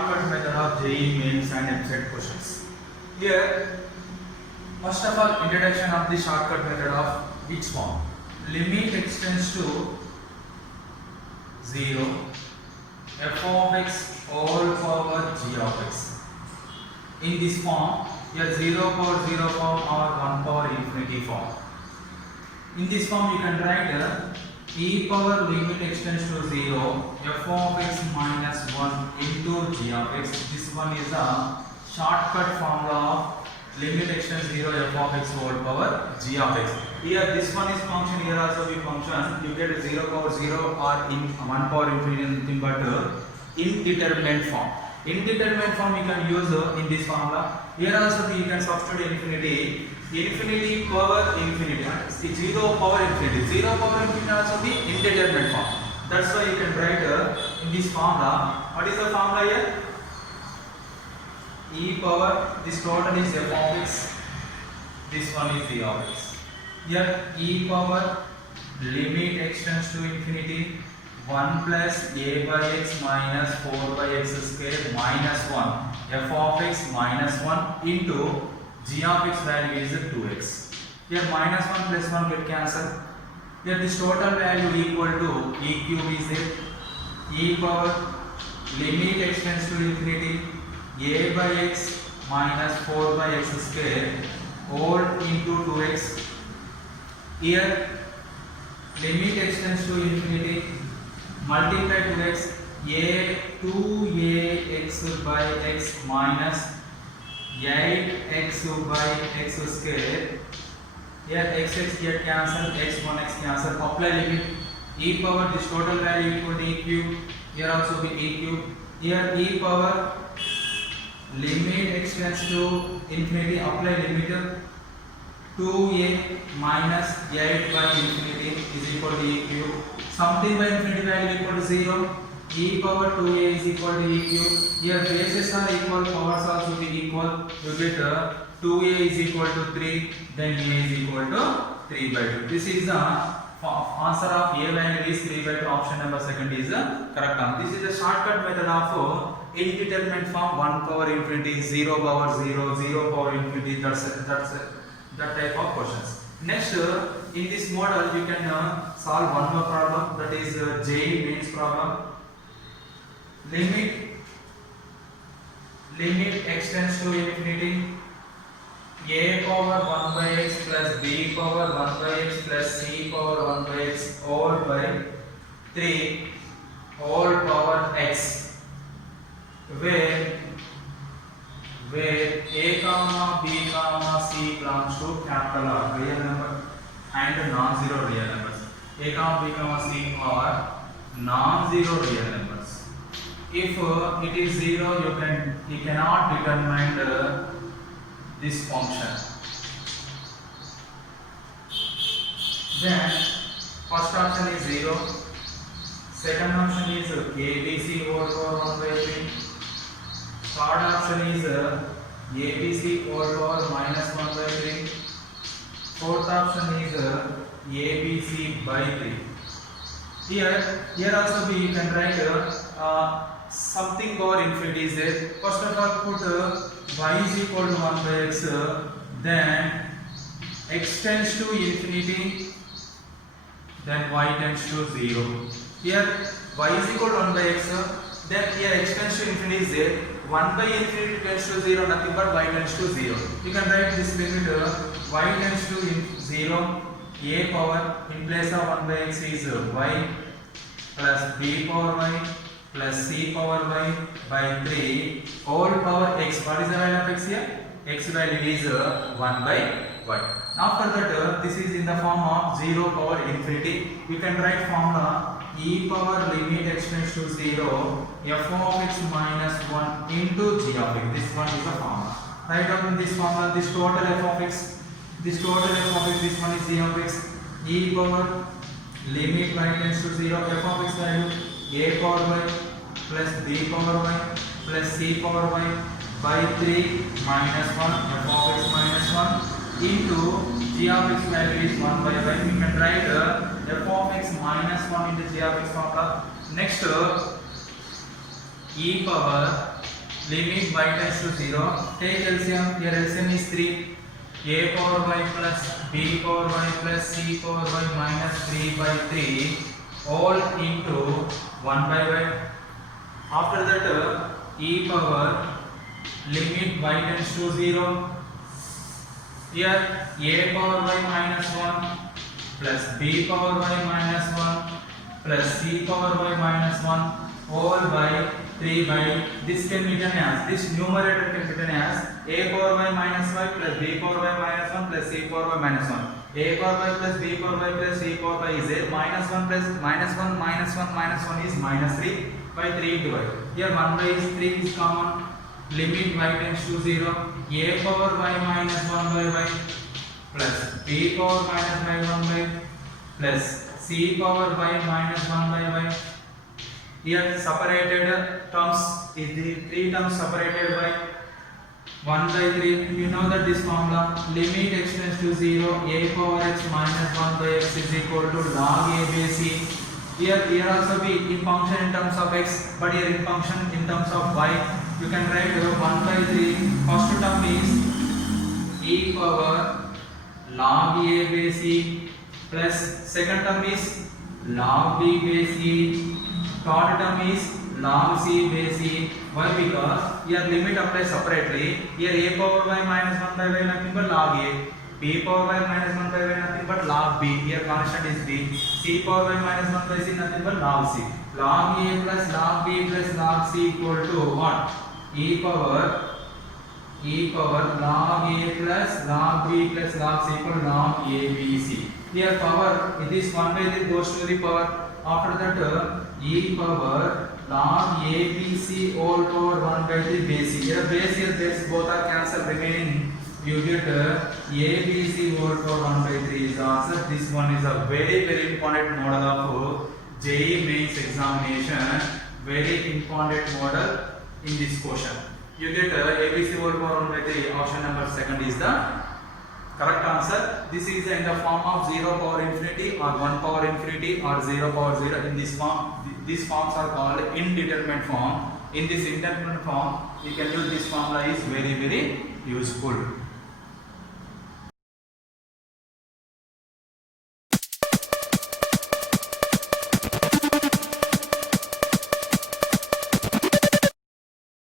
shortcut method of JEE mains and EAMCET questions. Here, first of all, introduction of the shortcut method of which form? Limit extends to 0, f of x all power g of x. In this form, here 0 power 0 form or 1 power infinity form. In this form, you can write e power limit extends to 0, f of x minus 1 into g of x. This one is a shortcut formula of limit extends 0, f of x whole power g of x. Here this one is function, here also be function. You get 0 power 0 or in 1 power infinity, nothing but indeterminate form. Indeterminate form you can use in this formula. Here also you can substitute infinity. Infinity power infinity, 0 power infinity. 0 power infinity also be indeterminate form. That's why you can write in this formula. What is the formula here? E power, this total is f of x. This one is g of x. Here e power limit extends to infinity 1 plus a by x minus 4 by x square minus 1 f of x minus 1 into g of x value is 2x. Here minus 1 plus 1 get cancelled. Here this total value equal to e cube is it. E power limit extends to infinity a by x minus 4 by x square all into 2x. Here limit extends to infinity multiply 2x a 2ax by x minus 8x by x square. Here x get cancelled, x cancel. Apply limit e power this total value equal to e cube. Here also be e cube. Here e power limit extends to infinity. Apply limit 2a minus 8 by infinity is equal to e cube. Something by infinity value equal to 0. E power 2a is equal to e cube. Here bases are equal, powers also be equal. You get 2a is equal to 3, then a is equal to 3 by 2. This is the answer of a value is 3 by 2. Option number second is the correct one. This is the shortcut method of indeterminate form 1 power infinity, 0 power 0, 0 power infinity. That type of questions. Next, in this model, you can solve one more problem, that is JEE mains problem. Limit extends to infinity a power 1 by x plus b power 1 by x plus c power 1 by x all by 3 all power x, where a comma b comma c belongs to capital R, real number and non-zero real numbers. A comma b comma c are non-zero real numbers. If it is 0, you cannot determine this function. Then first option is 0. Second option is abc whole power 1 by 3. Third option is abc whole power minus 1 by 3. Fourth option is abc by 3. Here also you can write something power infinity is there. First of all, put y is equal to 1 by x, then x tends to infinity, then y tends to 0. Here y is equal to 1 by x, then here x tends to infinity is there. 1 by infinity tends to 0, nothing but y tends to 0. You can write this limit y tends to 0, a power in place of 1 by x is y plus b power y plus c power y by 3 all power x. What is the value of x here? X value is 1 by y. After that, this is in the form of 0 power infinity. You can write formula e power limit extends to 0 f of x minus 1 into g of x. This one is the formula. Write down this formula, this total f of x, this one is g of x. E power limit y tends to 0 f of x value a power y plus b power y plus c power y by 3 minus 1 f of x minus 1 into g of x value is 1 by y. We can write f of x minus 1 into g of x formula. Next, e power limit y tends to 0. Take LCM. Here LCM is 3. A power y plus b power y plus c power y minus 3 by 3 all into 1 by y. After that e power limit y tends to 0. Here a power y minus 1 plus b power y minus 1 plus c power y minus 1 all by 3 by this can be written as, this numerator can be written as a power y minus 5 plus b power y minus 1 plus c power y minus 1. A power y plus b power y plus c power y is a minus 1 plus minus 1 minus 1 minus 1 is minus 3 by 3 into y. Here 1 by is 3 is common. Limit y tends to 0. A power y minus 1 by y plus b power minus y 1 by plus c power y minus 1 by y. Here separated terms is the 3 terms separated by 1 by 3. You know that this formula limit x tends to 0 a power x minus 1 by x is equal to log a by c. Here also be in function in terms of x, but here in function in terms of y. You can write 1 by 3. First term is e power log a by c plus second term is log b by c. Third term is log c by c. Why? Because here limit applies separately. Here a power y minus 1 by y nothing but log a. B power y minus 1 by y nothing but log b. Here constant is b. C power y minus 1 by c nothing but log c. Log a plus log b plus log c equal to what? E power log a plus log b plus log c equal to log a b c. Here power, this 1 by 3 goes to the power. After that e power log a b c all power 1 by 3 base. Here base both are cancelled, remaining you get a b c all power 1 by 3 is the answer. This one is a very important model of JEE mains examination. Very important model in this question. You get a b c all power 1 by 3. Option number second is the correct answer. This is in the form of 0 power infinity or 1 power infinity or 0 power 0. In this form, these forms are called indeterminate form. In this indeterminate form, you can use this formula is very useful.